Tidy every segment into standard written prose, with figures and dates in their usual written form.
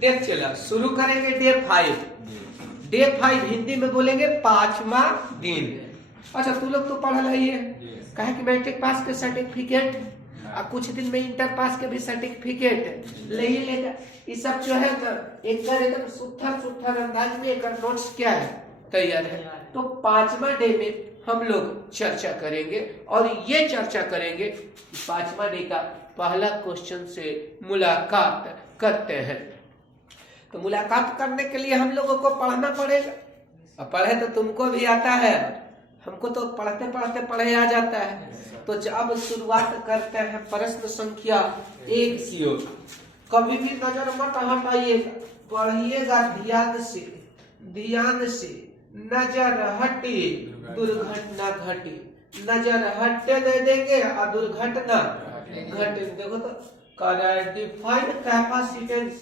देख चला शुरू करेंगे डे 5। डे 5 हिंदी में बोलेंगे 5वां दिन। अच्छा तू लोग तो पढ़ल है ये कहे कि मैट्रिक पास के सर्टिफिकेट और कुछ दिन में इंटर पास के भी सर्टिफिकेट ले ही लेगा। ये सब जो है एकदम सुथर अंदाज में एक नोट्स क्या है तैयार है। तो 5वां डे में हम लोग चर्चा करेंगे और ये चर्चा करेंगे 5वां डे का पहला क्वेश्चन से मुलाकात करते हैं। तो मुलाकात करने के लिए हम लोगों को पढ़ना पड़ेगा और पढ़े तो तुमको भी आता है, हमको तो पढ़ते पढ़ते पढ़े आ जाता है। तो जब शुरुआत करते हैं प्रश्न संख्या 1 की ओर, कभी भी नजर मत हटाइएगा, पढ़िएगा ध्यान से। नजर हटे दुर्घटना घटे, नजर हटने नहीं देंगे और दुर्घटना घटे। देखो तो डिफाइन कैपेसिटेंस,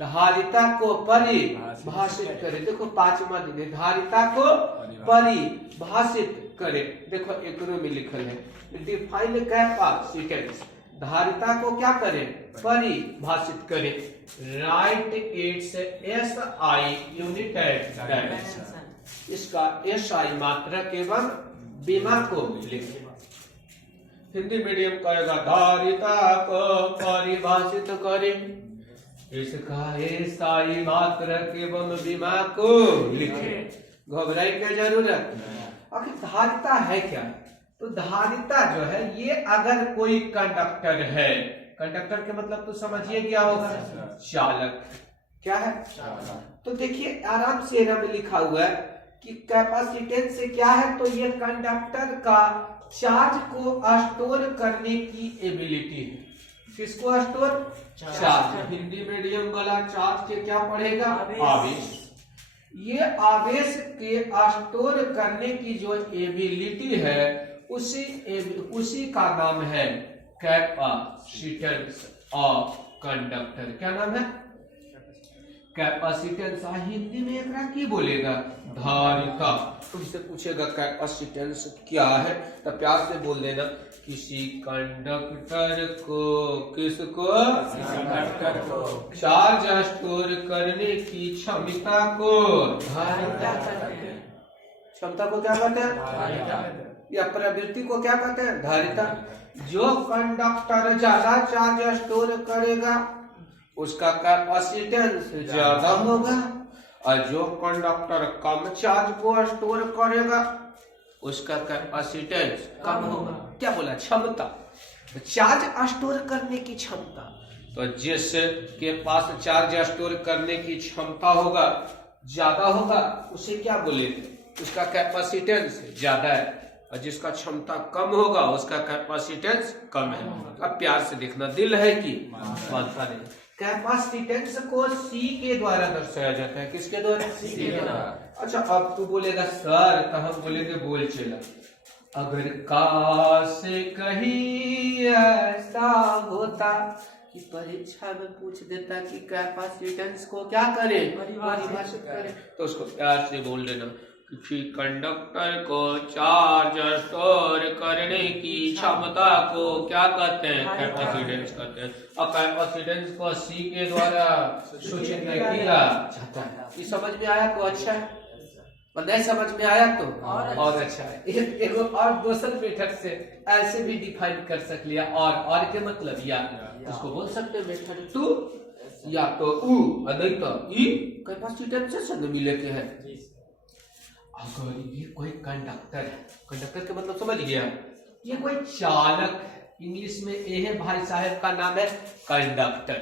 धारिता को परिभाषित करें। देखो 5वां दिन है, धारिता को परिभाषित करें। देखो एक में लिखल है डिफाइन कैपेसिटेंस, धारिता को क्या करें परिभाषित करें। Right it's SI unit dimension, इसका SI मात्रक एवं विमा को लिखें। हिंदी मीडियम करेगा धारिता को परिभाषित करें, इसका SI मात्रक एवं विमा को लिखें। घबराई क्या जरूरत। आखिर धारिता है क्या? तो धारिता जो है ये अगर कोई कंडक्टर है, कंडक्टर के मतलब तो समझिए क्या होगा, चालक। क्या है? तो देखिए आराम से यहाँ में लिखा हुआ है कि कैपेसिटेंस से क्या है, तो ये कंडक्टर का चार्ज को स्टोर करने की एबिलिटी है। किसको स्टोर? चार्ज। हिंदी मीडियम वाला चार्ज के क्या पढ़ेगा? आवेश। ये आवेश के स्टोर करने की जो एबिलिटी है उसी का नाम है कैपेसिटेंस ऑफ कंडक्टर। क्या नाम है? कैपेसिटेंस। हिंदी में एकरा की बोलेगा? धारिता। तुमसे पूछेगा कैपेसिटेंस क्या है तो प्यार से बोल देना किसी कंडक्टर को, किसको? कंडक्टर को चार्ज स्टोर करने की क्षमता को धारिता कहते हैं। क्षमता को क्या कहते हैं? धारिता। या प्रवृत्ति को क्या कहते हैं? धारिता। जो कंडक्टर ज्यादा चार्ज स्टोर करेगा उसका कैपेसिटेंस ज्यादा होगा, और जो कंडक्टर कम चार्ज को स्टोर करेगा उसका कैपेसिटेंस कम होगा। क्या बोला? क्षमता। चार्ज स्टोर करने की क्षमता। तो जिसके पास चार्ज स्टोर करने की क्षमता होगा ज्यादा होगा उसे क्या बोलेंगे? उसका कैपेसिटेंस ज्यादा है। और जिसका क्षमता कम होगा उसका कैपेसिटेंस कम है। अब प्यार से देखना, दिल है कि मानता नहीं। कैपेसिटेंस को C के द्वारा दर्शाया जाता है। किसके द्वारा? C के द्वारा। अच्छा अब तू बोलेगा सर, तो हम बोलेंगे बोल चला। अगर काश कहीं ऐसा होता कि परीक्षा में पूछ देता कि कैपेसिटेंस को क्या करे परिभाषित करे, तो उसको प्यार से बोल देना किसी कंडक्टर को चार्ज स्टोर करने की क्षमता को क्या कहते हैं? कैपेसिटेंस कहते हैं। और कैपेसिटेंस को C के द्वारा सूचित किया जाता है। ये समझ में आया तो अच्छा है, और नहीं समझ में आया तो और अच्छा है। एक और दूसरे मेथड से ऐसे भी डिफाइन कर सक लिया। और के मतलब या उसको बोल सकते हैं मेथड 2 या तो उ नहीं तो ई। कैपेसिटेंस से मिले के है। अगर ये कोई कंडक्टर है, कंडक्टर के मतलब समझ गया, ये कोई चालक, इंग्लिश में ये है भाई साहब का नाम है कंडक्टर।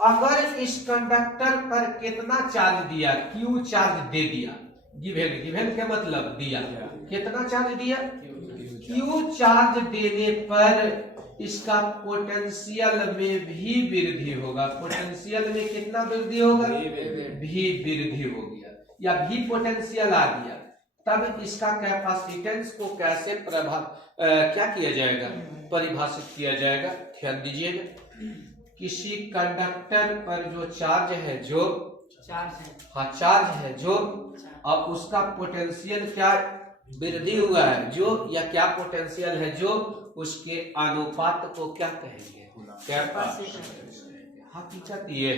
अगर इस कंडक्टर पर कितना चार्ज दिया, क्यू चार्ज दे दिया, गिवन के मतलब दिया, कितना चार्ज दिया? क्यू चार्ज देने पर इसका पोटेंशियल में भी वृद्धि होगा। पोटेंशियल में कितना वृद्धि होगा? भी वृद्धि हो गया या भी पोटेंशियल आ गया, तब इसका कैपेसिटेंस को कैसे क्या किया जाएगा? परिभाषित किया जाएगा। ध्यान दीजिएगा, किसी कंडक्टर पर जो चार्ज है, जो चार्ज है जो, अब उसका पोटेंशियल क्या वृद्धि हुआ है जो, या क्या पोटेंशियल है जो, उसके अनुपात को क्या कहेंगे? कैपेसिटेंस। हकीकत ये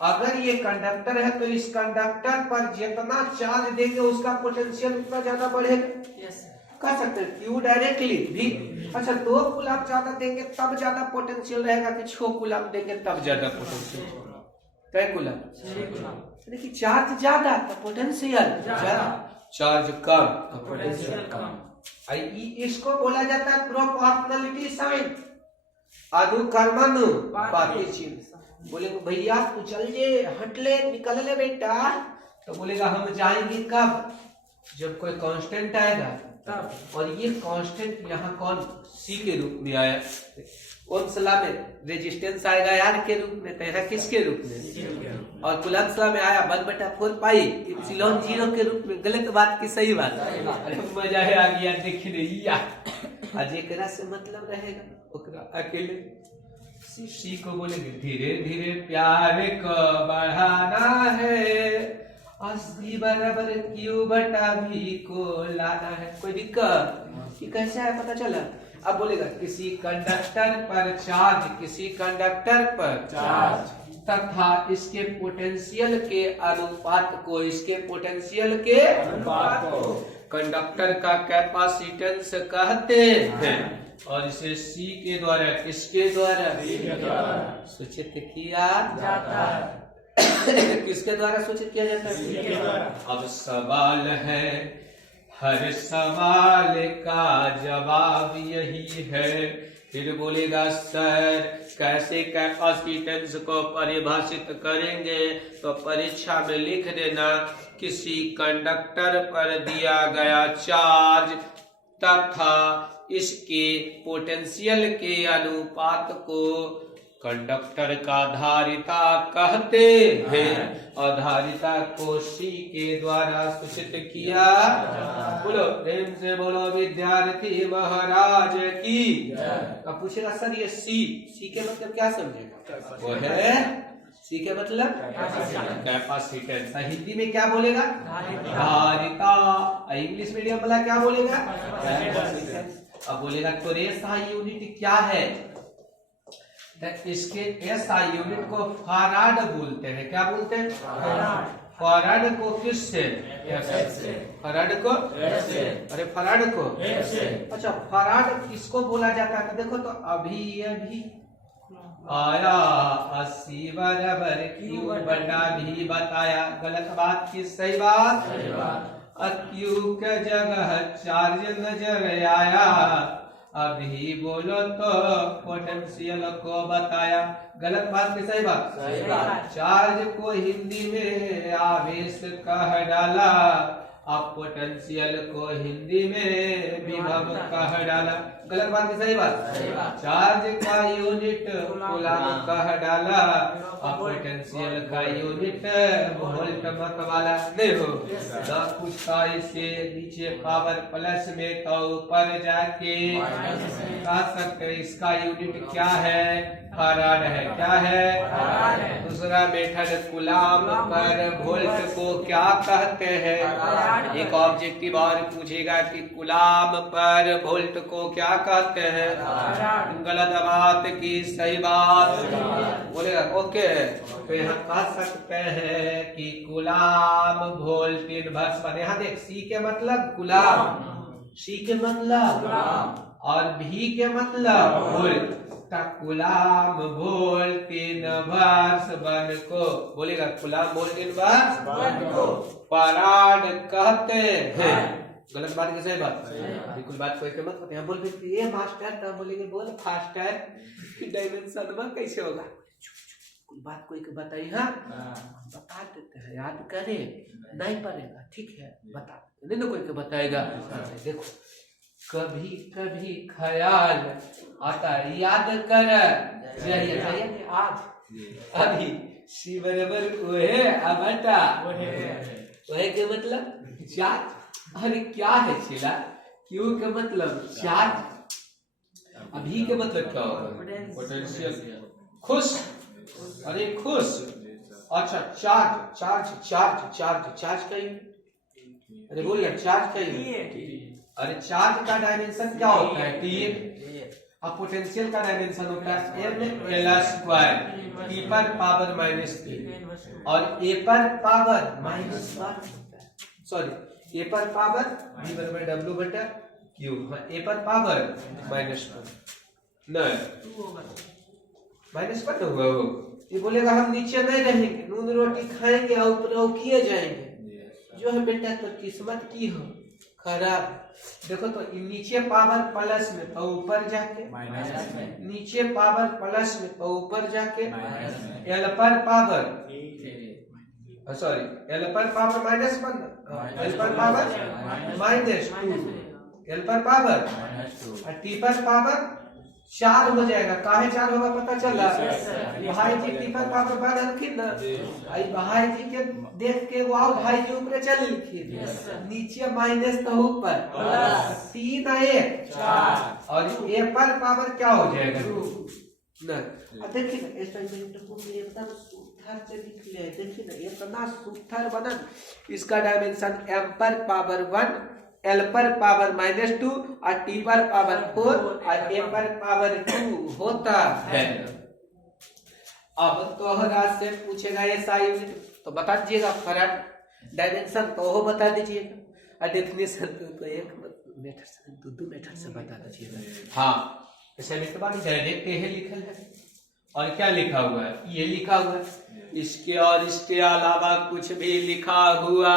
अगर ये कंडक्टर है तो इस कंडक्टर पर जितना चार्ज देंगे उसका पोटेंशियल उतना ज्यादा बढ़ेगा। कह सकते हैं क्यू डायरेक्टली भी। अच्छा 2 कूलम ज्यादा देंगे तब ज्यादा पोटेंशियल रहेगा कि 6 कूलम देंगे तब ज्यादा पोटेंशियल? कै कूलम? देखिए चार्ज ज्यादा तो पोटेंशियल ज्यादा, चार्ज कम तो पोटेंशियल कम। इसको बोला जाता है प्रोपोर्शनलिटी साइन, अनुक्रमानुपाती चिन्ह। बोलेंगे भैया तू चल जे, हट ले, निकल ले बेटा, तो बोलेगा हम जाएंगे कब? जब कोई कांस्टेंट आएगा तब। और ये कांस्टेंट यहाँ कौन? सी के रूप में आया। ओम्स लॉ में रेजिस्टेंस आएगा यार के रूप में, तो यहाँ किसके रूप में? और कूलम्ब्स लॉ में आया 1/4 पाई एप्सिलॉन 0 के रूप में। गलत बात की सही बात? अरे मजा है आ गया देखने। आज एकरा से मतलब रहेगा ओकरा अकेले सी को बोलेंगे धीरे धीरे प्यार को बढ़ाना है, अस्सी बराबर क्यू बटा भी को लाना है। कोई दिक्कत? कि कैसे है पता चला? अब बोलेगा किसी कंडक्टर पर चार्ज, किसी कंडक्टर पर चार्ज तथा इसके पोटेंशियल के अनुपात को, इसके पोटेंशियल के अनुपात को कंडक्टर का कैपेसिटेंस कहते हैं। और इसे सी के द्वारा, किसके द्वारा? सूचित किया जाता है। किसके द्वारा सूचित किया जाता है? सी के द्वारा। अब सवाल है, हर सवाल का जवाब यही है। फिर बोलेगा सर कैसे कैपेसिटेंस को परिभाषित करेंगे? तो परीक्षा में लिख देना किसी कंडक्टर पर दिया गया चार्ज तथा इसके पोटेंशियल के अनुपात को कंडक्टर का धारिता कहते हैं। और धारिता को सी के द्वारा सूचित किया। बोलो प्रेम से बोलो विद्यार्थी महाराज की। अब पूछेगा सर ये सी के मतलब क्या समझेगा? वो है सी के मतलब कैपेसिटेंस। हिंदी में क्या बोलेगा? धारिता। इंग्लिश मीडियम वाला क्या बोलेगा? कैपेसिटेंस। अब बोलेगा तो एसआई यूनिट क्या है? इसके एसआई यूनिट को फराड बोलते हैं। क्या बोलते हैं? फराड को किससे? फराड को? अरे फराड को? अच्छा फराड किसको बोला जाता है? तो देखो तो अभी आया 80 बराबर क्यू बटा भी बताया। गलत बात की सही बात? क्यू के जगह चार्ज नजर आया। अभी बोलो तो पोटेंशियल को बताया। गलत बात की सही बात? सही बात। चार्ज को हिंदी में आवेश कह डाला, अब पोटेंशियल को हिंदी में विभव कह डाला। गलत बात की सही बात? सही बात। चार्ज का यूनिट कूलम कह डाला, अब पोटेंशियल का यूनिट वोल्ट मत वाला नहीं हो ना। पूछता इसे नीचे पावर प्लस में तो ऊपर जाके कह सकते इसका यूनिट क्या है? फराड है। क्या है? दूसरा मेथड कूलम पर वोल्ट को क्या कहते हैं? एक ऑब्जेक्टिव और पूछेगा कि कूलम पर वोल्ट को क्या कहते हैं? गलत बात की सही बात? बोलेगा ओके। तो यहाँ कह सकते हैं कि कूलम वोल्ट इनवर्स पर। यहाँ देख सी के मतलब कूलम, सी के मतलब और भी के मतलब volt. Coulomb volt inverse one को बोलेगा कूलम वोल्ट इनवर्स वन को फराड कहते हैं। गलत बात की सही बात? बिल्कुल बात कोई मत बताए। बोल ये मास्टर तब बोलेंगे बोल फास्टर कि डायमेंशन में कैसे होगा? कोई बात कोई बताई? हाँ बता देते हैं, याद करे नहीं पड़ेगा ठीक है बता नहीं ना कोई बताएगा। देखो कभी कभी ख्याल आता है, याद कर जाइए आज अभी सी बराबर ओहे अबटा ओहे के मतलब चार्ज। अरे क्या है छिला? क्यू के मतलब चार्ज, अभी के मतलब क्या होगा? पोटेंशियल। खुश? अरे खुश। अच्छा charge charge charge charge charge का यूनिट? अरे बोलिए चार्ज का यूनिट। अरे चार्ज का डायमेंशन क्या होता है? टी। अब पोटेंशियल का डायमेंशन होता है ml² t पर पावर -3 और a पर पावर -1 सॉरी a पर पावर v/w/q a पर पावर -1 नहीं -1 होगा वो। ये बोलेगा हम नीचे नहीं रहेंगे, नून रोटी खाएंगे और ऊपर किए जाएंगे। जो है बेटा तो किस्मत की हो खराब। देखो तो नीचे पावर प्लस में तो ऊपर जाके नीचे पावर प्लस में तो ऊपर जाके एल पर पावर सॉरी एल पर पावर -1 एल पर पावर -2 एल पर पावर और टी पर पावर 4 हो जाएगा। काहे 4 होगा पता चला? भाई जी टी पर पावर बढ़ रखी ना, आई भाई जी के देख के वाओ भाई जी ऊपर चल लिखी नीचे माइनस तो ऊपर प्लस 3 1 4 और ए पर पावर क्या हो जाएगा 2 ना। अब देखिए ना असाइनमेंट को एकदम सूत्र से लिख लिया है। देखिए ना इतना सूत्र बना, इसका डायमेंशन m पर पावर 1 L पर पावर -2 और T पर पावर 4 और A पर पावर 2 होता है। अब तोहरा से पूछेगा ऐसा यूनिट तो बता दीजिएगा, फराड डायमेंशन तो हो बता दीजिएगा और डेफिनेशन तो एक मेथड से दो मेथड से बता दीजिएगा। हाँ असाइनमेंट बाद डायरेक्ट यही लिखल है और क्या लिखा हुआ है? ये लिखा हुआ है, इसके और इसके अलावा कुछ भी लिखा हुआ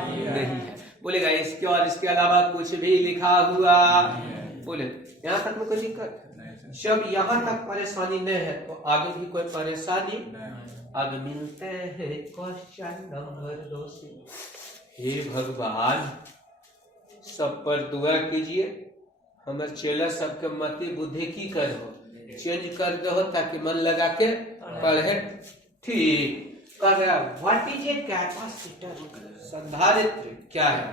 नहीं है। बोलेगा इसके और इसके अलावा कुछ भी लिखा हुआ बोले यहाँ तक में कोई दिक्कत? जब यहाँ तक परेशानी नहीं है तो आगे भी कोई परेशानी। अब मिलते हैं क्वेश्चन नंबर 2 से। हे भगवान सब पर दुआ कीजिए, हमारे चेला सबके मति बुद्धि की करो चेंज कर दो ताकि मन लगा के पढ़े। ठीक व्हाट इज ए कैपेसिटर? संधारित्र क्या है?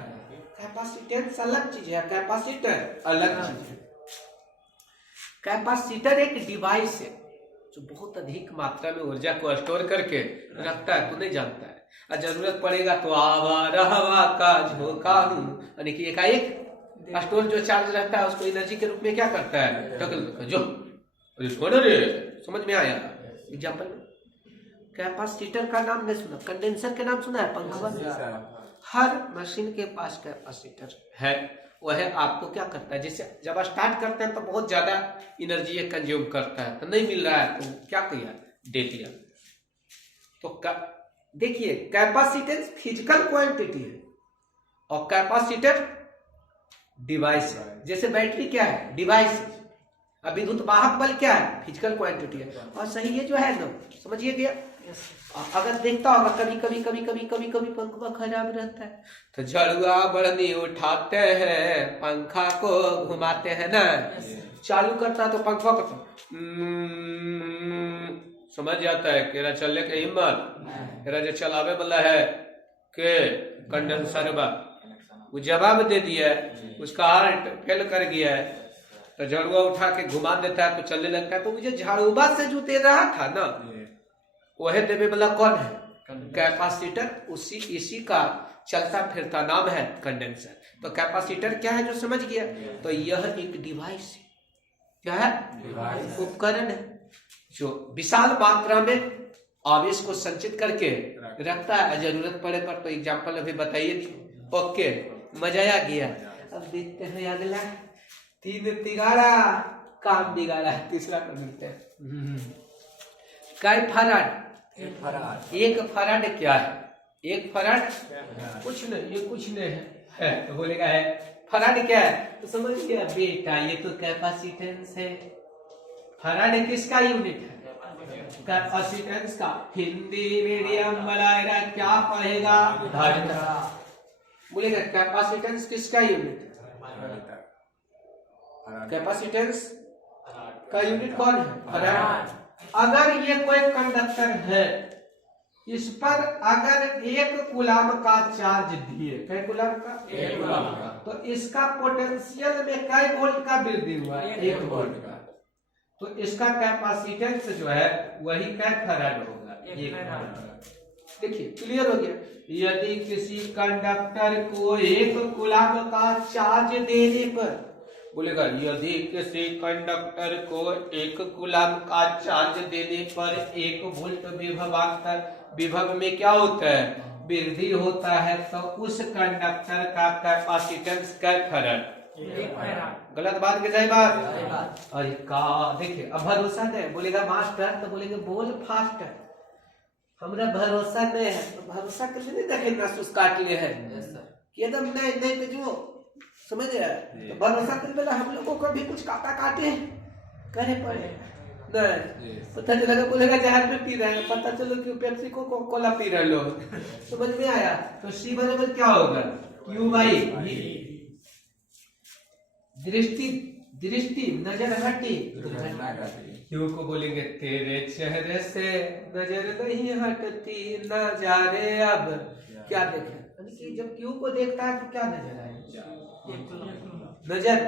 कैपेसिटेंस अलग चीज है, कैपेसिटर अलग चीज है। कैपेसिटर एक डिवाइस है जो बहुत अधिक मात्रा में ऊर्जा को स्टोर करके रखता है, तो नहीं जानता है और जरूरत पड़ेगा तो आवा रहवा का झोंका हूं यानी कि एकाएक स्टोर जो चार्ज रहता है उसको एनर्जी के रूप में क्या करता है जो समझ में आया? एग्जाम्पल कैपेसिटर का नाम नहीं सुना, कंडेंसर के नाम सुना है? पंखा हर मशीन के पास कैपेसिटर है। वह आपको क्या करता है, जैसे जब स्टार्ट करते हैं तो बहुत ज्यादा एनर्जी कंज्यूम करता है, तो नहीं मिल रहा है तो क्या किया? दे दिया। तो देखिए कैपेसिटेंस फिजिकल क्वांटिटी है और कैपेसिटर डिवाइस है। जैसे बैटरी क्या है? डिवाइस है। अब विद्युत वाहक बल क्या है? फिजिकल क्वांटिटी है। और सही है जो है ना, समझिए गया। अगर देखता होगा कभी कभी कभी कभी कभी कभी पंखा खराब रहता है तो झड़ुआ बढ़नी उठाते हैं, पंखा को घुमाते हैं ना, चालू करता है तो पंखा को समझ जाता है कि चलने के हिम्मत जो चलावे वाला है के कंडेंसर वो जवाब दे दिया, उसका हार्ट फेल कर गया है तो झड़ुआ उठा के घुमा देता है तो चलने लगता है। तो मुझे झाड़ूबा से जो दे रहा था ना वह देवे वाला कौन है? कैपेसिटर। इसी का चलता फिरता नाम है कंडेंसर। तो कैपेसिटर क्या है जो समझ गया? तो यह एक डिवाइस है। क्या है? उपकरण है जो विशाल मात्रा में आवेश को संचित करके रखता है। जरूरत पड़े पर तो एग्जाम्पल अभी बताइए। ओके मजा आ गया। अब देखते हैं अगला 3 तिगाड़ा काम बिगाड़ा। तीसरा कर मिलते हैं। कई फराड? एक फराड क्या है? एक फराड कुछ नहीं, ये कुछ नहीं है तो बोलेगा है फराड क्या है? तो समझ गया बेटा ये तो कैपेसिटेंस है। फराड किसका यूनिट है? कैपेसिटेंस का। हिंदी मीडियम वाला क्या पढ़ेगा? बोलेगा कैपेसिटेंस किसका यूनिट है? कैपेसिटेंस का यूनिट कौन है? फराड। अगर ये कोई कंडक्टर है, इस पर अगर 1 कूलम का चार्ज दिए, कै कूलम का? 1 कूलम का, तो इसका पोटेंशियल में कै वोल्ट का वृद्धि हुआ? 1 वोल्ट का। तो इसका कैपेसिटेंस जो है वही कै फराड होगा? 1 फराड। देखिए क्लियर हो गया। यदि किसी कंडक्टर को 1 कूलम का चार्ज देने पर बोलेगा यदि किसी कंडक्टर को 1 कूलम का चार्ज देने पर 1 वोल्ट विभव में क्या होता है, वृद्धि होता है, तो उस कंडक्टर का कैपेसिटेंस कै फैराड? गलत बात की सही बात? अरे का देखिए, अब भरोसा नहीं, बोलेगा मास्टर, तो बोलेंगे बोल फास्ट, हमरा भरोसा नहीं है, तो भरोसा के लिए नहीं देखे नासूस काट लिए है एकदम नहीं नहीं पे जो समझ रहे, तो भरोसा कर बेला हम लोगों को भी कुछ काटा काटे करे पड़े नहीं, पता नहीं लगा, बोलेगा जहर में पी रहे हैं, पता चलो कि पेप्सी को कोला पी रहे लोग, समझ में आया? तो सी बराबर क्या होगा, क्यू बाई दृष्टि, दृष्टि नजर हटी, क्यू को बोलेंगे तेरे चेहरे से नजर नहीं हटती नजारे, अब क्या देखे, कि जब क्यू को देखता है तो क्या नजर आए, नजर,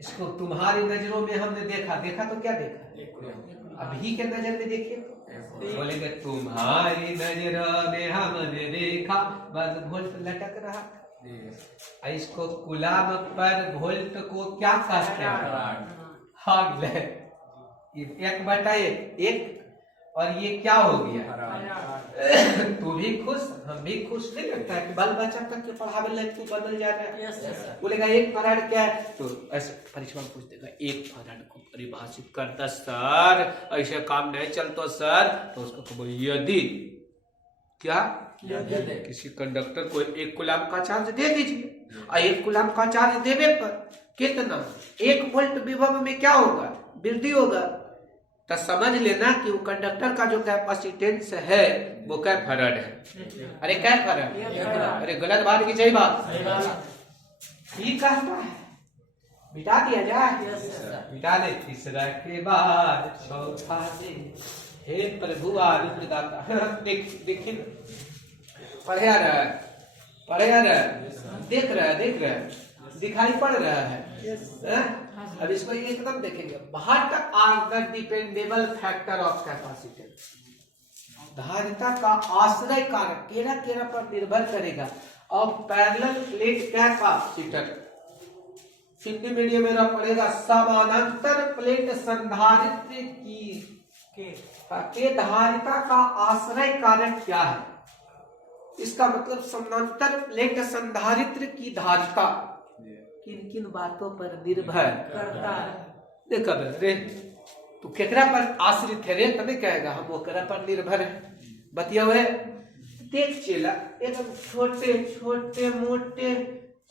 इसको तुम्हारी नजरों में हमने देखा तो क्या देखा, अभी के नजर में देखिए तो बोलेंगे तुम्हारी नजरों में हमने देखा, बस वोल्ट लटक रहा था, इसको गुलाब पर वोल्ट को क्या कहते हैं, 1/1 और ये क्या हो गया, तू भी खुश हम भी खुश, नहीं लगता है कि बाल बच्चा तक के पढ़ावे लायक तू बदल जा रहा है, बोलेगा 1 फराड क्या है, तो ऐसे परीक्षा में पूछ देगा 1 फराड को परिभाषित करता सर, ऐसे काम नहीं चलता सर, तो उसको यदि क्या किसी कंडक्टर को 1 कूलम का चार्ज दे दीजिए और 1 कूलम का चार्ज देने पर कितना 1 वोल्ट विभव में क्या होगा, वृद्धि होगा, तो समझ लेना कि वो कंडक्टर का जो कैपेसिटेंस है वो क्या फराड है, अरे क्या फराड, अरे गलत बात की सही बात, ठीक कहता है, बिठा दिया जाए, बिठा दे, तीसरा के बाद चौथा दे, हे प्रभु आदिप्रदाता, देखिए पढ़े आ रहा है, देख रहा है, दिखाई पड़ रहा है, अब इसको एकदम देखेंगे, what are the dependable factor of capacitance, धारिता का आश्रय कारक केरा पर निर्भर करेगा, और parallel plate capacitor, Hindi medium में पड़ेगा समानांतर प्लेट संधारित्र के धारिता का आश्रय कारक क्या है, इसका मतलब समानांतर प्लेट संधारित्र की धारिता किन किन बातों पर निर्भर करता है, देखा रे तू केकरा पर आश्रित है रे, तभी कहेगा हम वो केकरा पर निर्भर है, बतिया हुए देख चला, एकदम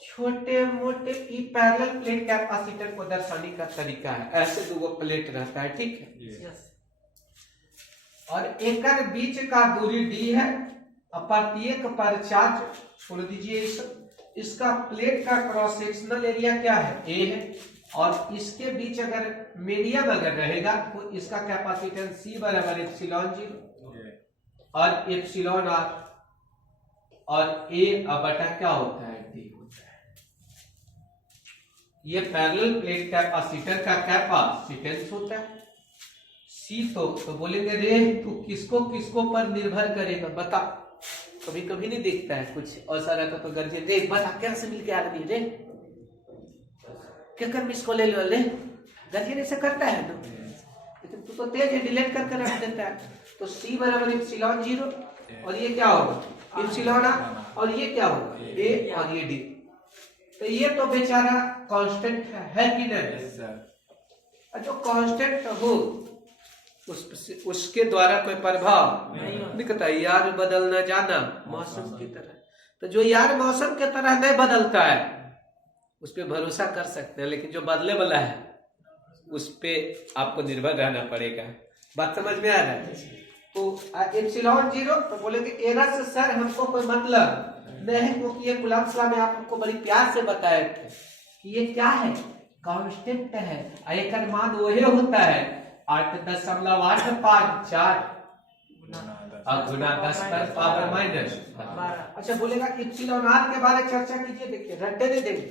छोटे मोटे ई पैरेलल प्लेट कैपेसिटर को दर्शाने का तरीका है, ऐसे 2 प्लेट रहता है, ठीक है, और एक बीच का दूरी d है, प्रत्येक पर चार्ज छोड़ दीजिए, इसका प्लेट का क्रॉस सेक्शनल एरिया क्या है, a है, और इसके बीच अगर मीडियम अगर रहेगा तो इसका कैपेसिटेंस C बराबर ε0 और εr, और a बटा क्या होता है, d होता है, ये पैरेलल प्लेट कैपेसिटर का कैपेसिटेंस होता है, C तो बोलेंगे रे तू किसको पर निर्भर करेगा, बता, कभी कभी नहीं देखता है कुछ ऐसा रहता तो गर्जियन रे बस क्या से मिल के आ रही रे, क्या कर मिस को ले लो ले, गर्जियन ऐसा करता है तो, लेकिन तू तो तेज है, डिलीट करके रख देता है, तो C बराबर ε0 और ये क्या होगा ε, और ये क्या होगा a और ये d, तो ये तो बेचारा कांस्टेंट है कि नहीं, जो कांस्टेंट हो उसके द्वारा कोई प्रभाव नहीं दिखता, यार बदल न जाना मौसम की तरह, तो जो यार मौसम के तरह नहीं बदलता है उस पे भरोसा कर सकते हैं, लेकिन जो बदले वाला है उस पे आपको निर्भर रहना पड़ेगा, बात समझ में आ रहा है? तो ε0 तो बोलेंगे एरा से सर हमको कोई मतलब नहीं, क्योंकि ये गुलाम में आपको बड़ी प्यार से बताए थे कि ये क्या है, कांस्टेंट है, एक मान वही होता है 8.854 गुना 10 पर पावर माइनस। अच्छा बोलेगा εr के बारे में चर्चा कीजिए, देखिए रट्टे दे देंगे,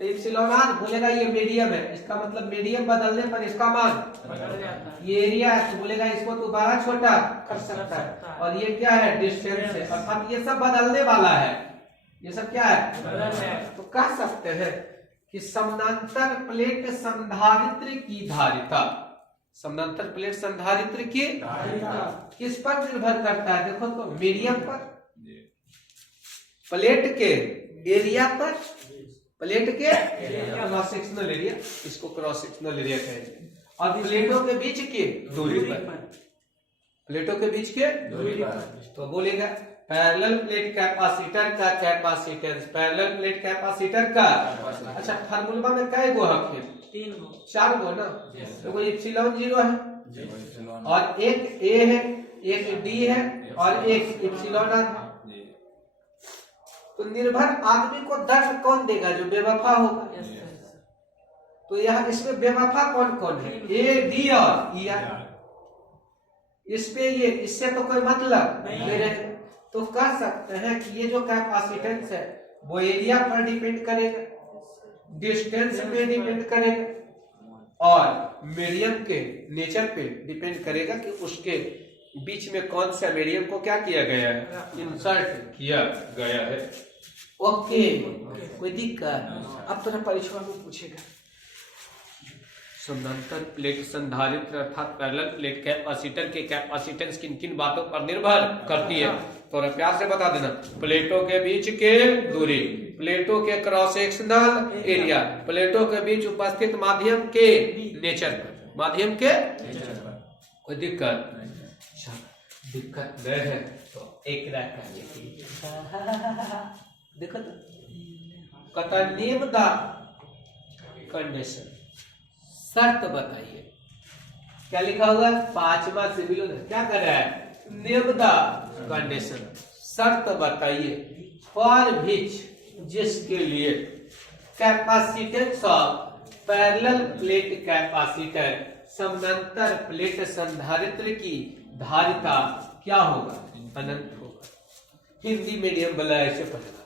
तो εr बोलेगा ये मीडियम है, इसका मतलब मीडियम बदलने पर इसका मान बदल जाता है, ये एरिया है तो बोलेगा इसको तो बड़ा छोटा कर सकता है, और ये क्या है डिस्टेंस है, अर्थात ये सब बदलने वाला है, ये सब क्या है, तो कह सकते हैं कि समानांतर प्लेट संधारित्र की धारिता, समानांतर प्लेट संधारित्र की किस पर निर्भर करता है? देखो तो मीडियम पर, प्लेट के एरिया पर, प्लेट के क्रॉस सेक्शनल एरिया, इसको क्रॉस सेक्शनल एरिया कहेंगे, और प्लेटों के बीच की दूरी पर, प्लेटों के बीच के दूरी पर। तो बोलेगा पैरेलल प्लेट कैपेसिटर का कैपेसिटेंस, पैरेलल प्लेट कैपेसिटर का, अच्छा फार्मूला में कै गो है? 3 गो 4 गो ना, तो कोई एप्सिलॉन 0 है और एक ए है, एक डी है और एक एप्सिलॉन आर है। तो निर्भर आदमी को दर्द कौन देगा? जो बेवफा होगा। तो यहाँ इसमें बेवफा कौन कौन है? ए डी और ई आर। इस पे ये, इससे तो कोई मतलब नहीं। तो कह सकते हैं कि ये जो कैपेसिटेंस है वो एरिया पर डिपेंड करेगा, डिस्टेंस पे डिपेंड करेगा और मीडियम के नेचर पे डिपेंड करेगा कि उसके बीच में कौन सा मीडियम को क्या किया गया है? इंसर्ट किया गया है। ओके, कोई दिक्कत? अब तो परीक्षा में पूछेगा समानांतर प्लेट संधारित्र अर्थात पैरेलल प्लेट कैपेसिटर के कैपेसिटेंस किन किन बातों पर निर्भर करती है? तो प्यार से बता देना। प्लेटों के बीच के दूरी, प्लेटों के क्रॉस सेक्शनल एरिया, प्लेटों के बीच उपस्थित माध्यम के नेचर पर, माध्यम के नेचर पर। कोई दिक्कत? दिक्कत नहीं है तो एक देखो तो कता नेम द कंडीशन, शर्त बताइए। क्या लिखा होगा? 5वां से बिलो क्या कर रहा है? नेम द कंडीशन, शर्त बताइए फॉर विच, जिसके लिए capacitance of parallel plate capacitor, समानांतर प्लेट संधारित्र की धारिता क्या होगा? अनंत होगा। हिंदी मीडियम वाला ऐसे पढ़ेगा,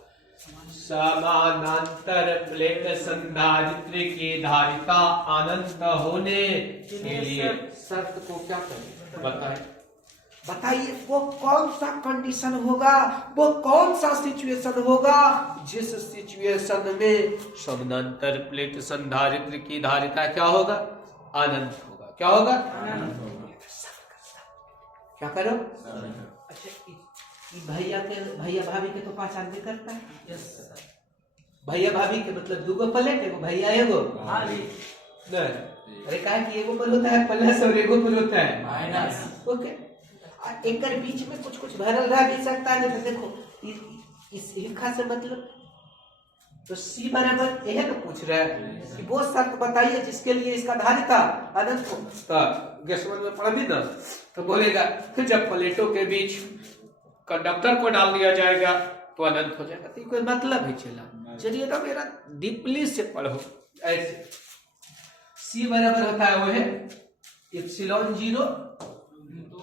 समानांतर प्लेट संधारित्र की धारिता अनंत होने के लिए शर्त को क्या करें? बताइए वो कौन सा कंडीशन होगा, वो कौन सा सिचुएशन होगा जिस सिचुएशन में समानांतर प्लेट संधारित्र की धारिता क्या होगा? अनंत होगा। क्या होगा? अनंत होगा। क्या करो? अच्छा, भैया भाभी के तो पहचान भी करता है। Yes sir. भैया भाभी के मतलब दूगो प्लेट, एगो भैया एगो भाभी। नहीं, अरे कहा कि एगो पर होता है प्लस और एगो पर होता है माइनस। ओके, एक बीच में कुछ कुछ भरल रह भी सकता है। तो देखो इस रेखा से मतलब तो सी बराबर यह तो पूछ रहा है कि वो शर्त बताइए जिसके लिए इसका धारिता अनंत हो। तो गेसवन में पढ़ भी ना तो बोलेगा फिर जब प्लेटों के बीच कंडक्टर को डाल दिया जाएगा तो अनंत हो जाएगा। तो कोई मतलब ही चला। चलिए ना मेरा डीपली से पढ़ो। ऐसे सी बराबर होता है वो है एप्सिलॉन 0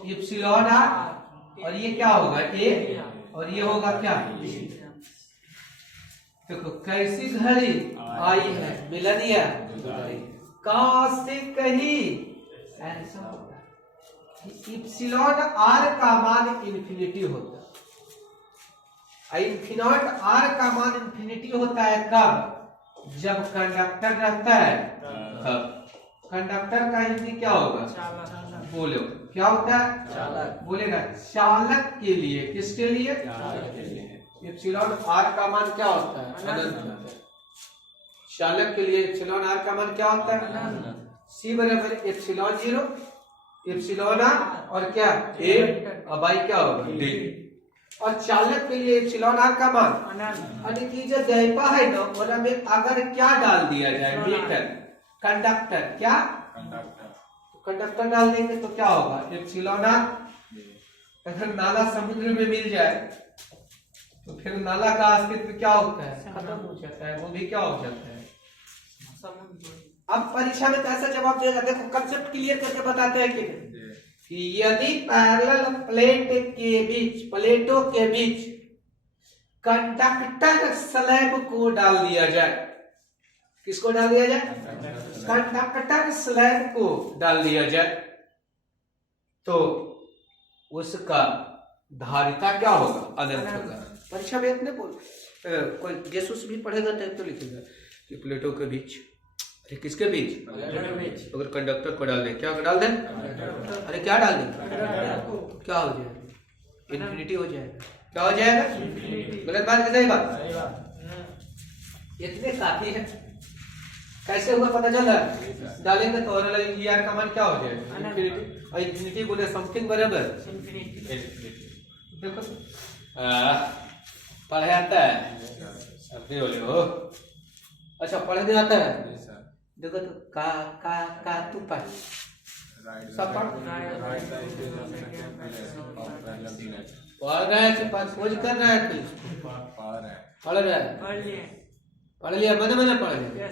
एप्सिलॉन आर और ये क्या होगा? ए और ये होगा क्या? देखो कैसी घड़ी आई है मिलनिया, कहां से कहीं ऐसा होगा। एप्सिलॉन आर का मान इन्फिनिटी होता है। इन्फिनॉट आर का मान इन्फिनिटी होता है कब? जब कंडक्टर रहता है तब। कंडक्टर का हिंदी क्या होगा? बोलो क्या होता है? चालक। बोलेगा चालक के लिए, किसके लिए? चालक के लिए। एप्सिलॉन आर का मान क्या होता है? अनंत। चालक के लिए एप्सिलॉन आर का मान क्या होता है? अनंत। सी बराबर एप्सिलॉन 0 एप्सिलॉन आर और क्या ए और बाई क्या होगा? डी। और चालक के लिए एप्सिलॉन आर का मान अनंत। कि जो गैपा है ना और में अगर क्या डाल दिया जाए? मीटर कंडक्टर, क्या कंडक्टर डाल देंगे तो क्या होगा? Epsilon R. अगर नाला समुद्र में मिल जाए तो फिर नाला का अस्तित्व क्या होता है? खत्म हो जाता है, वो भी क्या हो जाता है? अब परीक्षा में कैसा जवाब देगा? देखो कंसेप्ट क्लियर करके बताते हैं कि यदि पैरेलल प्लेट के बीच, प्लेटों के बीच कंडक्टर स्लैब को डाल दिया जाए, किसको डाल दिया जाए? कंडक्टर स्लैब को डाल दिया जाए तो उसका धारिता क्या होगा? अनंत होगा। परीक्षा में इतने बोल कोई जेसूस भी पढ़ेगा तो लिखेगा कि प्लेटों के बीच। अरे किसके बीच? अगर कंडक्टर को डाल दें, क्या डाल दें? अरे क्या डाल दें? क्या हो जाएगा? इन्फिनिटी हो जाएगा। क्या हो जाएगा? गलत बात है, सही बात? इतने काफी है। कैसे हुआ पता चल रहा है? डालेंगे तो और यार का मान क्या हो जाएगा? इन्फिनिटी। और इन्फिनिटी बोले समथिंग बराबर देखो पढ़े आता है अभी बोले हो। अच्छा पढ़ने आता है? देखो तो का तू पढ़ सब पढ़ रहा है कि खोज कर रहा है कि पढ़ रहा है? पढ़ लिया मैंने पढ़ लिया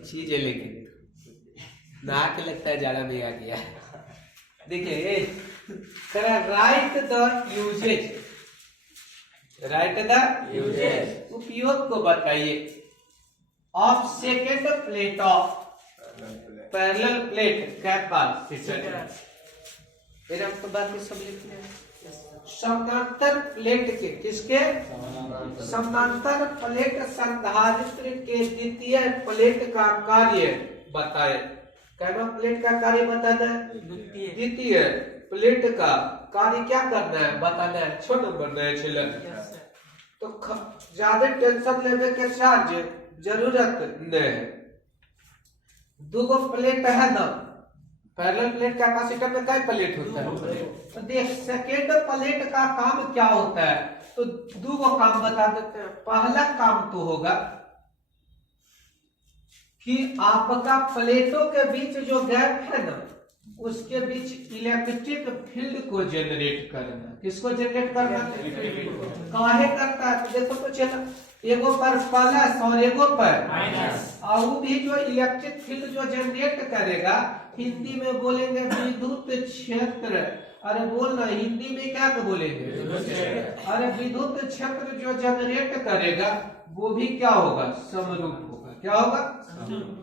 चीज है लेकिन ना के लगता है ज्यादा में आ गया। देखिए right the usages, right the usages उपयोग को बताइए of second plate of parallel plate capacitor. मेरा आपको बात में सब लिखते हैं। समानांतर प्लेट के किसके? समानांतर प्लेट संधारित्र के द्वितीय प्लेट का कार्य बताए। कैमा प्लेट का कार्य बताना है? द्वितीय प्लेट का कार्य क्या करना है बताना है। 6 नंबर नए छिल तो ज्यादा टेंशन लेने के चार्ज जरूरत नहीं है। 2 प्लेट है ना, पैरेलल प्लेट कैपेसिटर में कई प्लेट होता है तो देख सेकेंड प्लेट का काम क्या होता है तो 2 काम बता देते हैं। पहला काम तो होगा कि आपका प्लेटों के बीच जो गैप है ना उसके बीच इलेक्ट्रिक फील्ड को जनरेट करना। किसको जनरेट करना? काहे करता है तो देखो तो चलो एगो पर प्लस और एगो पर माइनस, और वो भी जो इलेक्ट्रिक फील्ड जो जनरेट करेगा हिंदी में बोलेंगे विद्युत क्षेत्र। अरे बोलना हिंदी में क्या तो बोलेंगे? अरे विद्युत क्षेत्र जो जनरेट करेगा वो भी क्या होगा? समरूप होगा। क्या होगा?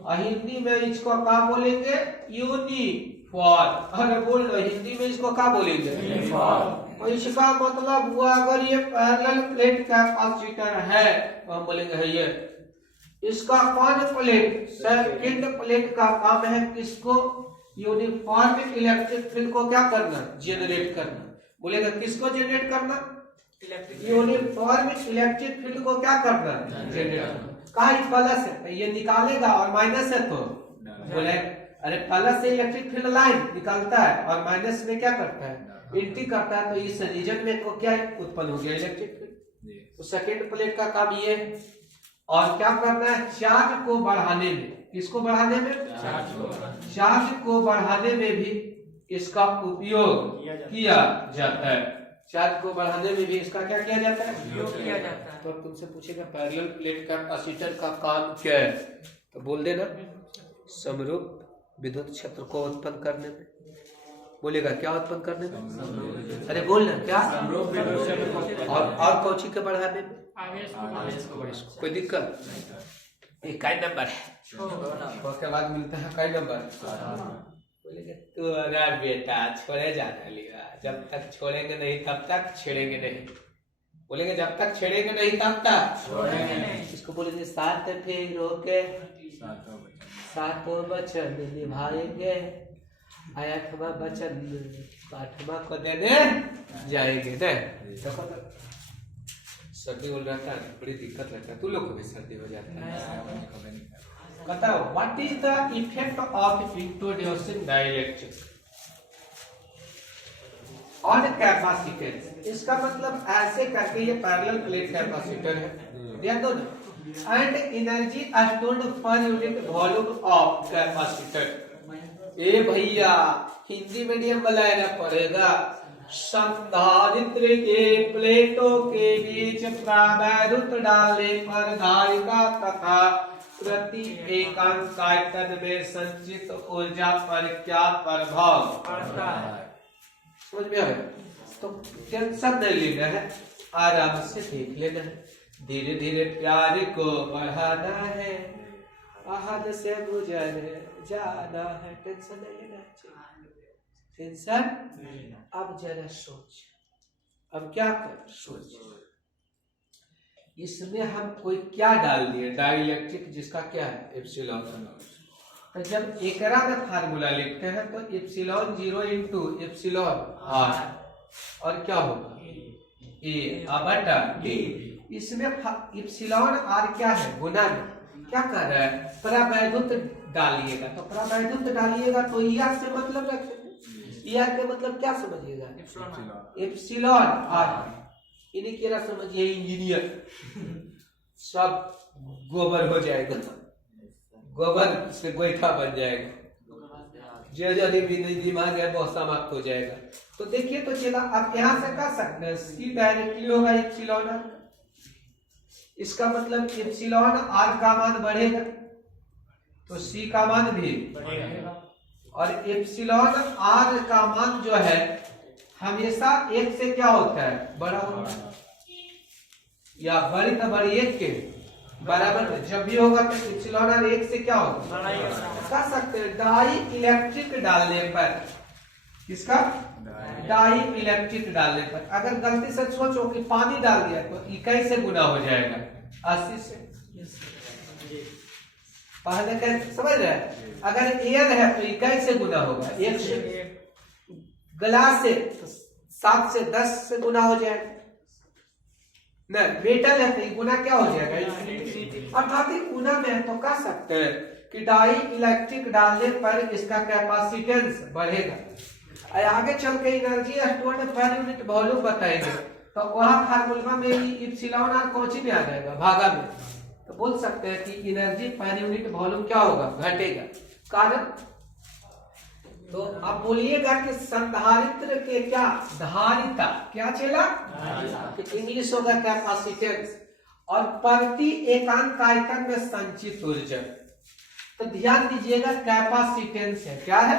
और हिंदी में इसको क्या बोलेंगे? यूनिफॉर्म। अरे बोलना हिंदी में इसको क्या बोलेंगे? यूनिफॉर्म। तो इसका मतलब हुआ अगर ये पैरेलल प्लेट कैपेसिटर है तो हम बोलेंगे है ये। इसका कौन प्लेट? सेकंड प्लेट का काम है किसको? यूनिफॉर्म इलेक्ट्रिक फील्ड को क्या करना? जनरेट करना। बोलेगा किसको जनरेट करना? यूनिफॉर्म इलेक्ट्रिक फील्ड को क्या करना? जनरेट करना। कहा प्लस है ये निकालेगा और माइनस है तो बोले अरे प्लस से इलेक्ट्रिक फील्ड लाइन निकालता है और माइनस में क्या करता है? एंट्री करता है। तो इस रीजन में को क्या उत्पन्न हो गया? Electric field. तो सेकेंड प्लेट का काम ये है। और क्या करना है? चार्ज को बढ़ाने में। किसको बढ़ाने में? चार्ज को बढ़ाने में भी इसका उपयोग किया जाता है। चार्ज को बढ़ाने में भी इसका क्या किया जाता है? उपयोग किया जाता है। तो तुमसे पूछेगा पैरेलल प्लेट कैपेसिटर का काम क्या है तो बोल देना समरूप विद्युत क्षेत्र को उत्पन्न करने में। बोलेगा क्या उत्पन्न करने में? अरे बोलना क्या? और कौची के बढ़ाने में? कोई दिक्कत? ये कई नंबर है उसके बाद मिलता है कई नंबर। बोलेगा तू अगर बेटा छोड़े जाने लिया जब तक छोड़ेंगे नहीं तब तक छेड़ेंगे नहीं। बोलेंगे जब तक छेड़ेंगे नहीं तब तक छोड़ेंगे नहीं। इसको बोलेंगे साथ फेरों के सातों वचन निभाएंगे। 8वां वचन 8वां को देने जाएंगे। सर्दी हो जाता है बड़ी दिक्कत लगता है। तू लोग को भी सर्दी हो जाता है। बताओ what is the effect of introducing dielectric on capacitance. इसका मतलब ऐसे करके ये पैरेलल प्लेट कैपेसिटर है ध्यान दो ना। And energy stored per unit volume of capacitor. ए भैया हिंदी मीडियम बनाना पड़ेगा। संधारित्र के प्लेटों के बीच प्रवैद्युत डालने पर धारिता तथा प्रति एकांक आयतन में संचित ऊर्जा पर क्या प्रभाव पड़ता है? समझ में आया? तो टेंशन नहीं लेना है, आराम से देख लेना है। धीरे धीरे प्यार को बढ़ाना है, आहत से गुजर जाना है। टेंशन नहीं लेना चाहिए। टेंशन अब जरा सोच, अब क्या कर सोच। इसमें हम कोई क्या डाल दिए, डाइलेक्ट्रिक, जिसका क्या है एप्सिलॉन। तो जब एकरा में फार्मूला लिखते हैं तो एप्सिलॉन 0 इंटू एप्सिलॉन आर, और क्या होगा ए बटा डी। इसमें एप्सिलॉन आर क्या है, गुना में क्या कर रहा है, परावैद्युत डालिएगा, तो परावैद्युत डालिएगा तो ईआर से मतलब रखेंगे। ईआर के मतलब क्या समझिएगा, एप्सिलॉन आर। इन्हें क्या समझिए इंजीनियर, सब गोबर हो जाएगा, गोबर से गोईठा बन जाएगा, जो जल्दी भी नहीं दिमाग है वो समाप्त हो जाएगा। तो देखिए तो चला आप यहां से कर सकते हैं, सी डायरेक्टली होगा एप्सिलॉन आर, इसका मतलब एप्सिलॉन आर का मान बढ़ेगा तो सी का मान भी बढ़ेगा, और एप्सिलॉन आर का मान जो है हमेशा एक से क्या होता है, बड़ा होता है, या बड़ी तो बड़ी एक के बराबर जब भी होगा तो एप्सिलॉन आर एक से क्या होगा, कर सकते हैं। डाई इलेक्ट्रिक डालने पर, किसका डाई इलेक्ट्रिक डालने पर अगर गलती से सोचो कि पानी डाल दिया तो 21 से गुना हो जाएगा 80 से, पहले कैसे समझ रहे हैं, अगर एयर है तो 21 से गुना होगा 1 से, ग्लास से तो 7 से 10 से गुना हो जाएगा, न मेटल है तो गुना क्या हो जाएगा, अर्थात गुना में है तो कह सकते हैं कि डाई इलेक्ट्रिक डालने पर इसका कैपेसिटेंस बढ़ेगा। आगे चल के energy stored per unit volume बताएंगे तो वहां फार्मूला में एप्सिलॉन आर कौन में आ जाएगा, भागा में, तो बोल सकते हैं कि एनर्जी पर यूनिट वॉल्यूम क्या होगा, घटेगा। कारण तो आप बोलिएगा कि संधारित्र के क्या धारिता, क्या चला इंग्लिश होगा कैपेसिटेंस, और प्रति एकांक आयतन में संचित ऊर्जा। तो ध्यान दीजिएगा कैपेसिटेंस है, क्या है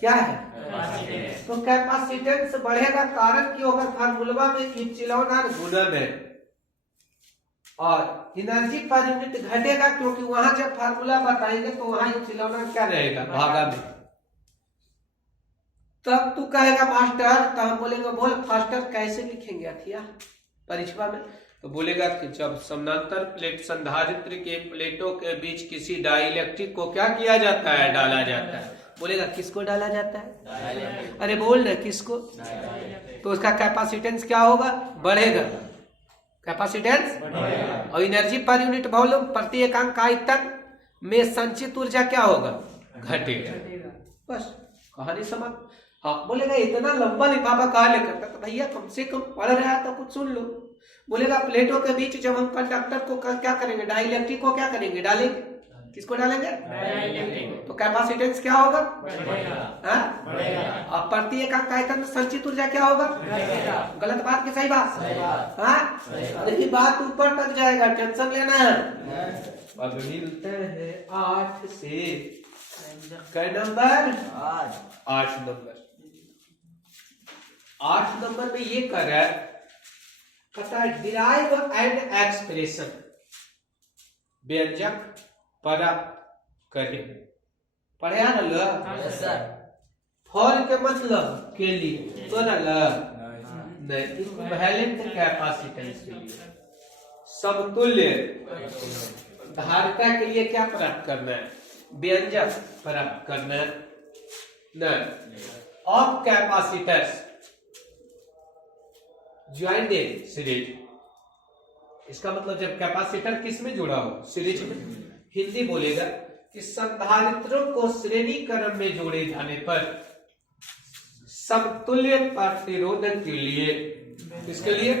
क्या है, तो कैपेसिटेंस बढ़ेगा, कारण क्यों होगा, फार्मूला में एप्सिलॉन आर गुना में, और एनर्जी पर यूनिट घटेगा क्योंकि वहां जब फार्मूला बताएंगे तो वहां एप्सिलॉन आर क्या रहेगा, भागा में। तब तू कहेगा मास्टर, तो हम बोलेंगे बोल फास्टर कैसे लिखेंगे अथिया परीक्षा में, तो बोलेगा कि जब समानांतर प्लेट संधारित्र के प्लेटों के बीच किसी डाइलेक्ट्रिक को क्या किया जाता है, डाला जाता है। बोलेगा किसको डाला जाता है, अरे बोल ना किसको, तो उसका कैपेसिटेंस क्या होगा, बढ़ेगा, कैपेसिटेंस, और एनर्जी पर यूनिट वॉल्यूम प्रति एकांक आयतन में संचित ऊर्जा क्या होगा, घटेगा। बस कहानी समाप्त। हाँ बोलेगा इतना लंबा लिफाफा कहा लेकर, तो भैया कम से कम पढ़ रहा है तो कुछ सुन लो। बोलेगा प्लेटों के बीच जब हम कंडक्टर को क्या करेंगे, डाइलेक्ट्रिक को क्या करेंगे, डालेंगे, किसको डालेंगे, तो कैपेसिटेंस क्या होगा, और प्रति एकांक आयतन में संचित ऊर्जा क्या होगा, गलत बात की सही बात, हाँ यही बात ऊपर तक जाएगा, टेंशन लेना है। अब मिलते हैं 8 से, कै नंबर 8 नंबर, 8 नंबर में ये कर रहा है, कहता है डिराइव एंड एक्सप्रेशन, व्यंजक प्राप्त करें, पढ़े ना लो, फॉर के मतलब के लिए तो ना लो नहीं, इक्विवेलेंट कैपेसिटेंस के लिए, समतुल्य धारिता के लिए क्या प्राप्त करना है, व्यंजक प्राप्त करना है, न of capacitors joint in series. इसका मतलब जब कैपेसिटर किस में जुड़ा हो, सीरीज में। हिंदी बोलेगा कि संधारित्रों को श्रेणी क्रम में जोड़े जाने पर समतुल्य प्रतिरोध के लिए, किसके लिए,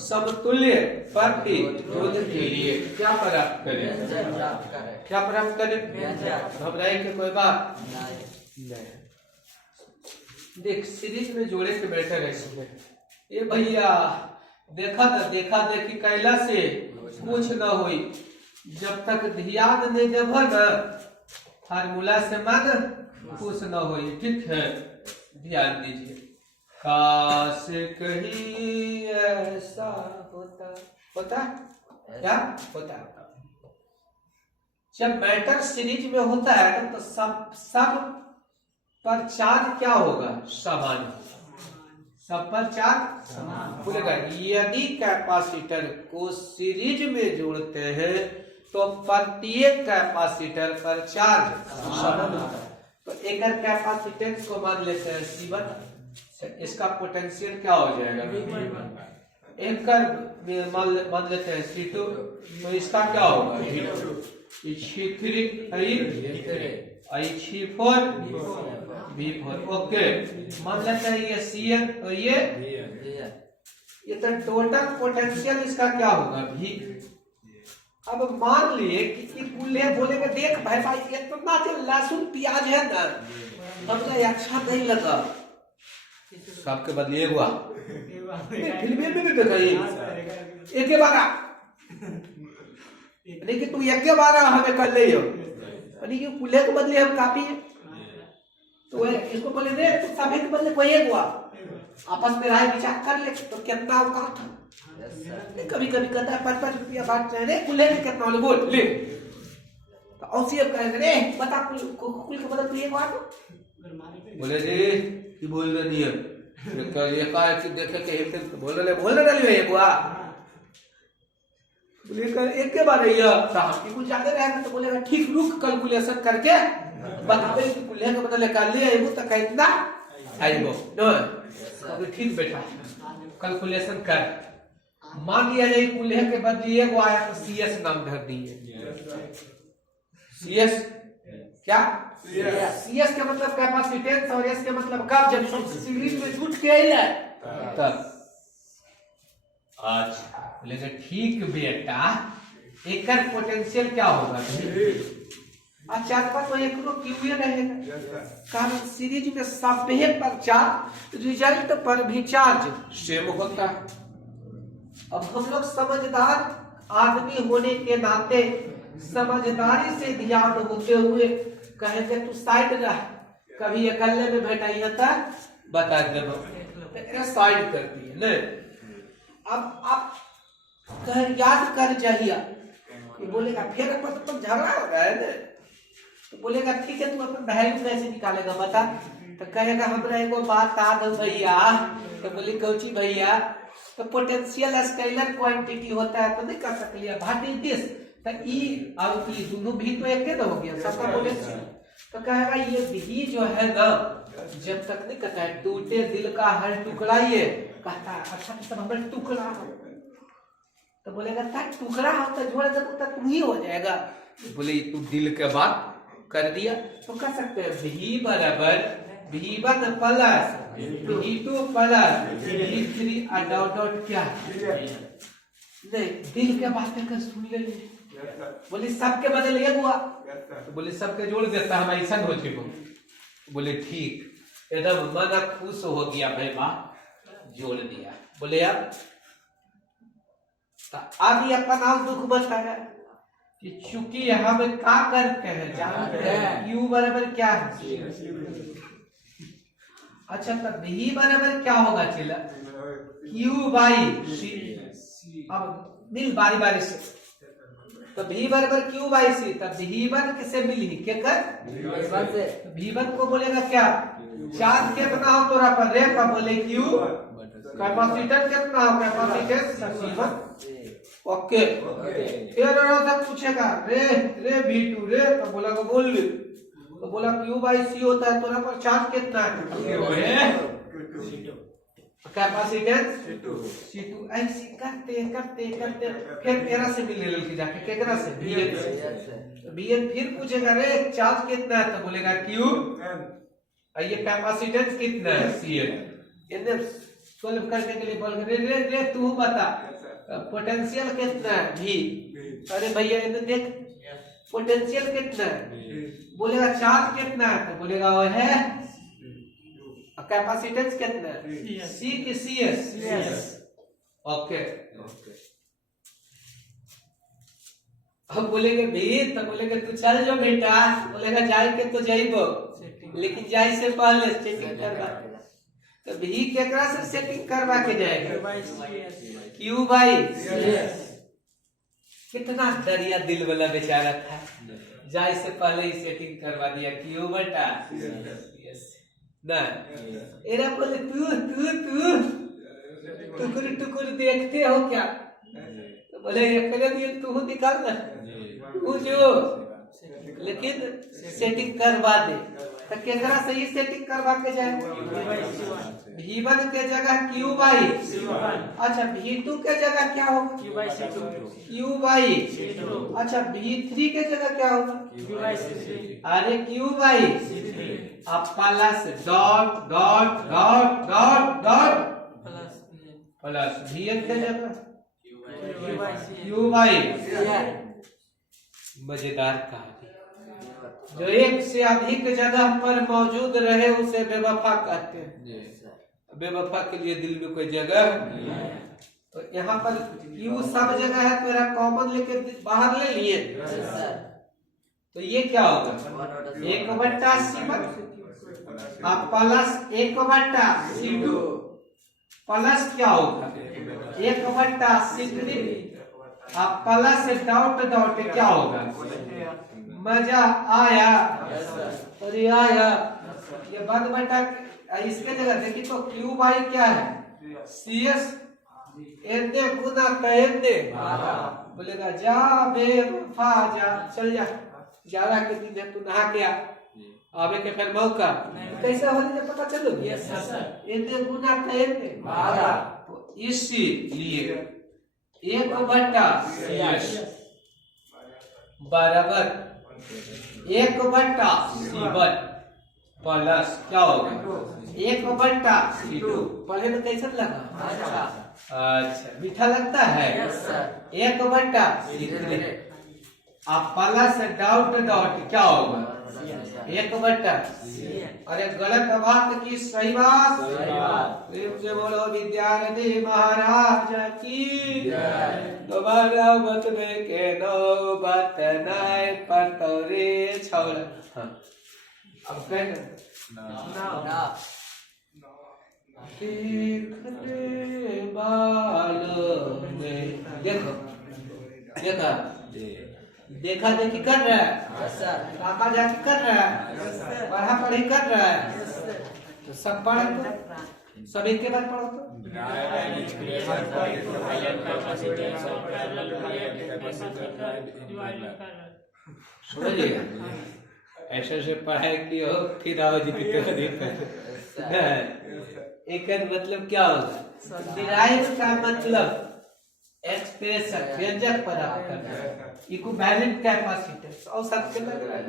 समतुल्य प्रतिरोध के लिए क्या प्राप्त करें, क्या प्राप्त करें, घबराए के कोई बात नहीं। देख सीरीज में जोड़े के बैठे रहे इसमें, ये भैया देखा देखी कैला से कुछ न होई, जब तक ध्यान नहीं देव न फार्मूला से मन कुछ न होई, ठीक है ध्यान दीजिए। काश कहीं ऐसा होता क्या होता, जब मैटर सीरीज में होता है तो सब पर चार्ज क्या होगा, समान, सब पर चार्ज बोलेगा यदि कैपेसिटर को सीरीज में जोड़ते हैं तो प्रत्येक कैपेसिटर पर चार्ज समान होता है। तो एक कैपेसिटेंस को मान लेते हैं C1, इसका पोटेंशियल क्या हो जाएगा एक मान लेते हैं C2, तो इसका क्या होगा I3 V4 ओके। मान लेते हैं ये CN, तो ये तो टोटल पोटेंशियल इसका क्या होगा V। अब मान लिए कि कुल्ले बोलेगा देख भाई इतना जो लहसुन प्याज है ना हमको अच्छा नहीं लगा, सबके बदले हुआ फिल्म में भी देखा एक बार लेकिन तू एक बार हमें कर ले कुल्ले के बदले हम काफी है, तो इसको बोले रे तू सभी के बदले कोई एक हुआ आपस में राय विचार कर ले तो कितना औकात था। कभी कभी कहता है 5-5 रुपया बांट रहे कुल्ले में कितना वाले बोल ले तो औसीयत कहेंगे रे बता कुल के बदले तू एक हुआ बोले रे की बोल रही है देखे के बोल रहे एक हुआ बोले एक के बार साहब कुछ ज्यादा रहेगा तो बोलेगा ठीक रुक कैलकुलेशन करके बतावे कि कुल्ले के बदले का ले आइबो तो कितना आइबो नो ठीक बेटा कैलकुलेशन कर। मान लिया जाए कुल्ले के बदले एगो आया तो CS नाम धर दिए। CS क्या CS के मतलब कैपेसिटेंस और S के मतलब कब जब सीरीज में जुट के आइले तब। अच्छा बोलेगा ठीक बेटा एकर पोटेंशियल क्या होगा अच्छा तो एक क्यों रहेगा कारण सीरीज में सभी पर चार्ज रिजल्ट पर भी चार्ज सेम होता है। अब हम लोग समझदार आदमी होने के नाते समझदारी से ध्यान होते हुए कहेंगे तू साइड रह कभी अकेले में बैठाई था बता दे साइड करती है न। अब आप याद कर जाइए बोलेगा फिर तो झगड़ा हो रहा है न तो बोलेगा ठीक है तू अपना वैल्यू कैसे निकालेगा बता तो कहेगा हमरा एगो बात याद है भैया तो बोली कौची भैया तो पोटेंशियल स्केलर क्वांटिटी होता है तो नहीं कर सकलिए व्हाट इज दिस तो ई अब ई दोनों भी तो एक न हो गया सबका पोटेंशियल तो कहेगा ये भी जो है ना जब तक नहीं कहता है टूटे दिल का हर टुकड़ा ये कहता है अच्छा तो सब हमारे टुकड़ा हो तो बोलेगा टुकड़ा हो तो जोड़ जब तक तुम ही हो जाएगा बोले तू दिल के बात कर दिया तो कर सकते हैं V बराबर V1 plus V2 plus V3 dot क्या नहीं दिल के बात कर सुन ले बोले सबके बदले एक हुआ तो बोले सबके जोड़ देता हम ऐसा हो चुको बोले ठीक एकदम मन खुश हो गया भाई माँ जोड़ दिया। बोले अब ये अपना दुख बताया कि चूंकि हम क्या करते हैं जानते हैं U बराबर क्या है अच्छा तो V बराबर क्या होगा चला Q बाई C। अब मिल बारी बारी से तो V बराबर Q बाई C तब V1 किसे मिली के कर V1 को बोलेगा क्या चार्ज कितना हो तोरा पर रे का बोले Q कैपेसिटर कितना हो कैपेसिटेंस C1 ओके फिर तक पूछेगा रे V2 रे तो बोला को बोल ले तो बोला Q बाई C होता है तोरा पर चार्ज कितना है कैपेसिटेंस C2 ऐसे करते करते करते फिर 13 से मिलने लगी जाके केकरा से Bn फिर पूछेगा रे चार्ज कितना है तो बोलेगा Q ये कैपेसिटेंस कितना है Cn इन्हें सॉल्व करने के लिए बोल रे तू बता पोटेंशियल कितना है V। अरे भैया इन्हें देख पोटेंशियल कितना है बोलेगा चार्ज कितना है तो बोलेगा वो है कैपेसिटेंस कितना है C की CS ओके। अब बोलेंगे भी तो बोलेंगे तू चल जो बेटा बोलेगा जाए के तो जाइबो लेकिन जाए से पहले सेटिंग करवा तो भी केकरा से सेटिंग करवा के जाएगा Q बाई कितना दरिया दिल वाला बेचारा था जाए से पहले ही सेटिंग करवा दिया Q बटा नहीं, एरा बोले तू टुकुर टुकुर देखते हो क्या? तो बोले ये कर दिए, तू निकाल ना, तू जो लेकिन सेटिंग करवा दे। तो केकरा सही सेटिंग करवा के जाए? V1 के जगह Q/, अच्छा V2 के जगह क्या होगा? Q/, अच्छा V3 के जगह क्या होगा? अरे Q/, अब plus dot dot dot dot dot plus Vn के जगह Q/। मजेदार कहानी। जो एक से अधिक जगह पर मौजूद रहे उसे बेवफा कहते हैं। बेवफा के लिए दिल में कोई जगह नहीं है। तो यहाँ पर Q सब जगह है, तो कॉमन लेके बाहर ले लिए, तो ये क्या होगा? 1/C1 अब प्लस 1/C2 प्लस क्या होगा? 1/C3 अब प्लस डॉट डॉट क्या होगा? मजा आया, अरे आया। ये बद बटा इसके जगह देखिए तो Q/, क्या है? CS एने गुना कहने, बोलेगा जा बेवफा जा, चल जा, 11 के दिन है, तू नहा के आ, आवे के फिर मौका कैसा हो जब पता चलो एने गुना कहने। तो इसीलिए 1/CS बराबर 1/C1 प्लस क्या होगा? 1/C2। पढ़े में कैसा लगा? अच्छा मीठा लगता है। 1/C3 अब प्लस डॉट डॉट क्या होगा? 1/C। अरे गलत बात की सही बात? प्रेम से बोलो विद्यार्थी महाराज की। दोबारा बतबे के नौबत नाय पतरे छोड़। अब कहना देखने वालों में देखो, देखा देखा देखी कर रहा है, काका जाके कर रहा है, पढ़ा पढ़ी कर रहा है, तो सब पढ़े तो सब एक के बाद पढ़ो तो समझिएगा। ऐसे से पढ़ाई की हो फिर आओ जी एक मतलब क्या होगा? डिराइव का मतलब एक्सप्रेशन व्यंजक प्राप्त करना, इक्विवेलेंट कैपेसिटेंस और सबके लग रहा है,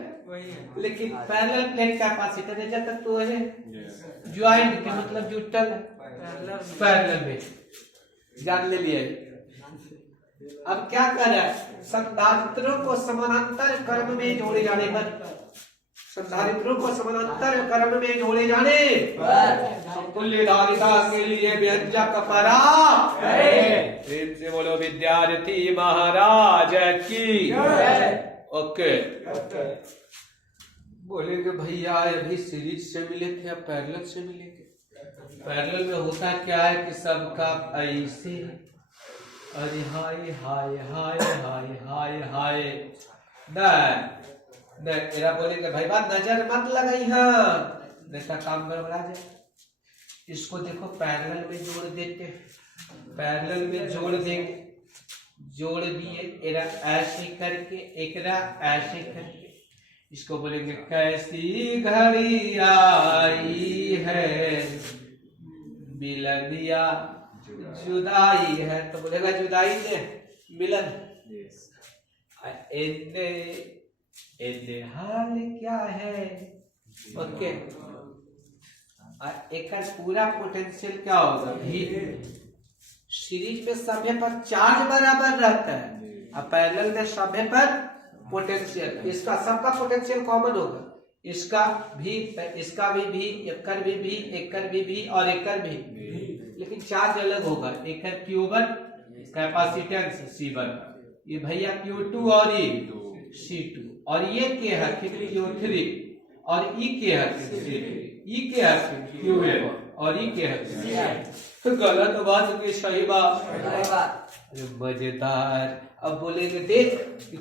लेकिन पैरेलल प्लेट कैपेसिटेंस है जब तक तो है ज्वाइंट के मतलब जुटल पैरेलल में जान ले लिए। अब क्या कर रहा है? संधारित्रों को समानांतर क्रम में जोड़े जाने पर, संधारित्रों को समानांतर क्रम में जोड़े जाने समतुल्य धारिता के लिए व्यंजक पराक्त है। प्रेम से बोलो विद्यार्थी महाराज की। ओके बोलेंगे भैया अभी सीरीज से मिले थे या पैरेलल से मिलेंगे? पैरेलल में होता क्या है कि सबका ऐसे, अरे हाय हाय हाय हाय हाय हाय मेरा बोलेंगे भाई बात नजर मत लगाई, हाँ देखा काम गड़बड़ा जाए। इसको देखो पैरेलल में जोड़ देते, पैरेलल में जोड़ देंगे, जोड़ दिए एरा ऐसे करके एकरा ऐसे करके, इसको बोलेंगे कैसी घड़ी आई है मिलनिया जुदाई है, तो बोलेगा जुदाई ने मिलन। एने हाल क्या है? ओके एक पूरा पोटेंशियल क्या होगा? भी सीरीज में समय पर चार्ज बराबर रहता है और पैरेलल में समय पर पोटेंशियल, इसका सबका पोटेंशियल कॉमन होगा, इसका भी इसका भी एकर भी एकर भी और एकर भी, लेकिन चार्ज अलग होगा। एकर Q1 कैपेसिटेंस C1, ये भैया Q2 और ये C2, और ये के है Q3 और ई के है C3, ई के है Qn और ई के है गलत बात की सही बात। मजेदार। अब बोलेंगे देख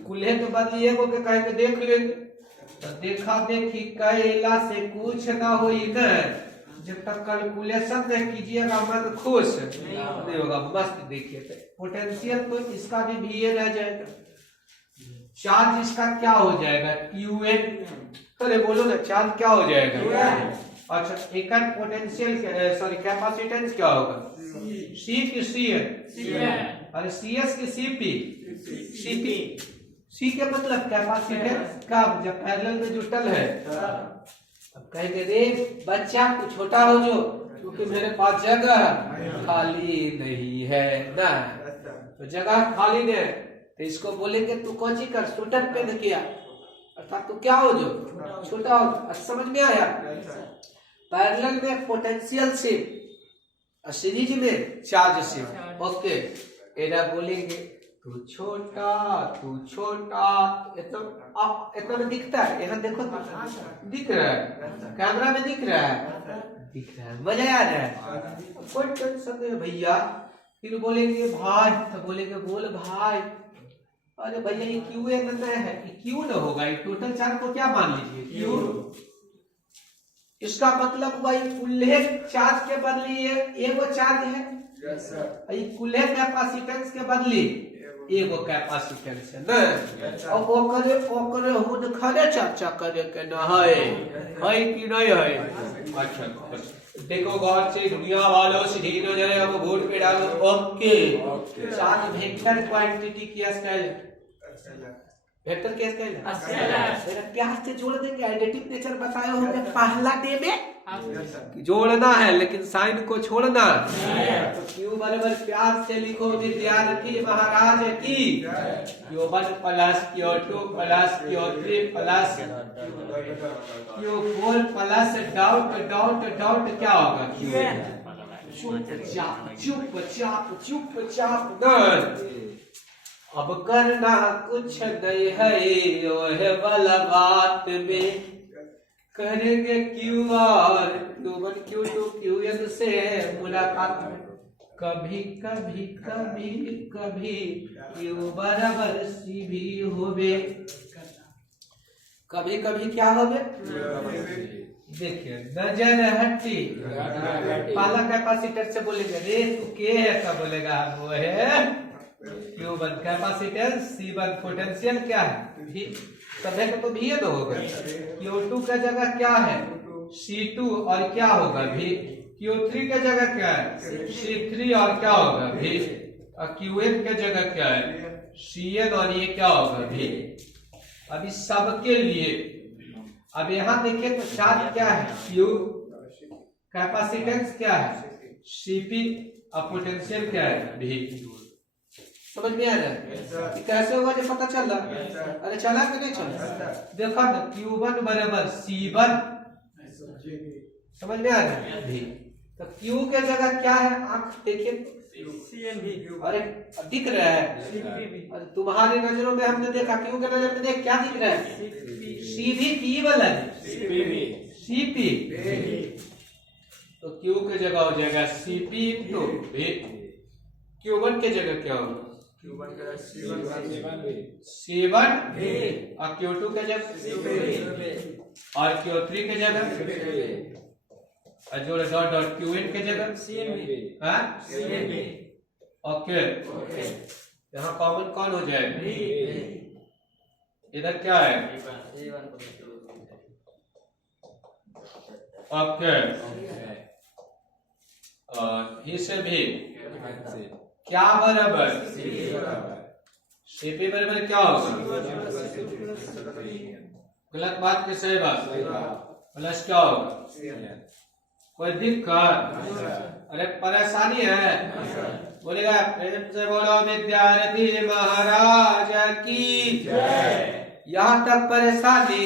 कुल्हे के बाद ये को कहेंगे देख लेंगे, तो देखा देखी कैला से कुछ ना होई न, जब तक कैलकुलेशन नहीं कीजिएगा मन खुश नहीं होगा। मस्त देखिए पोटेंशियल तो इसका भी VA रह जाएगा, चार्ज इसका क्या हो जाएगा QN। अरे बोलो ना चार्ज क्या हो जाएगा। अच्छा एक पोटेंशियल सॉरी कैपेसिटेंस क्या होगा C की CN, अरे CS की CP। C के मतलब कैपेसिटेंस का जब पैरेलल में जुटल है। अब कहेंगे रे बच्चा तू छोटा हो जो, क्योंकि मेरे पास जगह खाली नहीं है ना, तो जगह खाली नहीं है तो इसको बोलेंगे तू कौन सी कर स्वेटर पहन किया, अर्थात तू क्या हो जो छोटा हो। समझ में आया। पैरेलल में पोटेंशियल शिफ्ट, सीरीज में चार्ज शिफ्ट। ओके एरा बोलेंगे तू छोटा इतना में दिखता है, यहाँ देखो दिख रहा है, कैमरा में दिख रहा है, मजा आ रहा है, कोई टेंशन नहीं भैया। फिर बोलेंगे भाई, तो बोलेंगे बोल भाई, अरे भैया ये QN है, क्यों न होगा, ये टोटल चार्ज को क्या मान लीजिए क्यू। इसका मतलब भाई कुल्हे चार्ज के बदले एगो चार्ज है, कुल्हे कैपेसिटेंस के बदले एगो कैपेसिटेंस है ना। अब ओकरे हुन खरे चर्चा करे के न है कि नहीं है। अच्छा देखो गौर से दुनिया वालों सीधी नजर अब बोर्ड पे डालो। ओके चार्ज वेक्टर क्वांटिटी की स्केल है, वेक्टर क्या स्केल है, मेरा प्यार से जोड़ देंगे। एडिटिव नेचर बताए होंगे पहला डे में जोड़ना है लेकिन साइन को छोड़ना। तो क्यू बराबर प्यार से लिखो विद्यार्थी महाराज की, Q1 plus Q2 plus Q3 plus Q4 plus dot क्या होगा चुपचाप अब करना कुछ नहीं है, ओहे वाला बात में करेंगे QR Q1 Q2 QN से मुलाकात में। कभी Q बराबर C भी होवे, कभी क्या होवे। देखिए नजर हट्टी पहला कैपेसिटर से बोलेंगे रे तू के है, क्या बोलेगा वो है Q1 कैपेसिटेंस, C1 पोटेंशियल क्या है V, सभी को तो V तो होगा। Q2 का जगह क्या है C2 और क्या होगा V, Q3 का जगह क्या है C3 और क्या होगा V, और QN का जगह क्या है CN और ये क्या होगा V। अब इस सबके लिए अब यहाँ देखिए तो चार्ज क्या है Q, कैपेसिटेंस क्या है CP और पोटेंशियल क्या है V। समझ में आ रहा है कैसे होगा जब पता चल रहा। अरे चला कि नहीं चला, देखो ना Q1 बराबर C1, समझ में आ रहा है। तो Q के जगह क्या है आंख देखिए, अरे दिख रहा है, अरे तुम्हारी नजरों में हमने देखा, Q के नजर में देख क्या दिख रहा है CV P वाला CP, तो Q के जगह हो जाएगा CP तो Q1 के जगह क्या होगा C1 और Q2 के जगह और Q3 के जगह और जोड़े डॉट QN के जगह ओके। यहाँ कॉमन कौन हो जाएगा, इधर क्या है ओके, और इसे भी क्या बराबर CP बराबर क्या होगा, गलत बात के सही बात प्लस क्या होगा, कोई दिक्कत अरे परेशानी है बोलेगा प्रेम से बोलो विद्यार्थी महाराज की। यहाँ तक परेशानी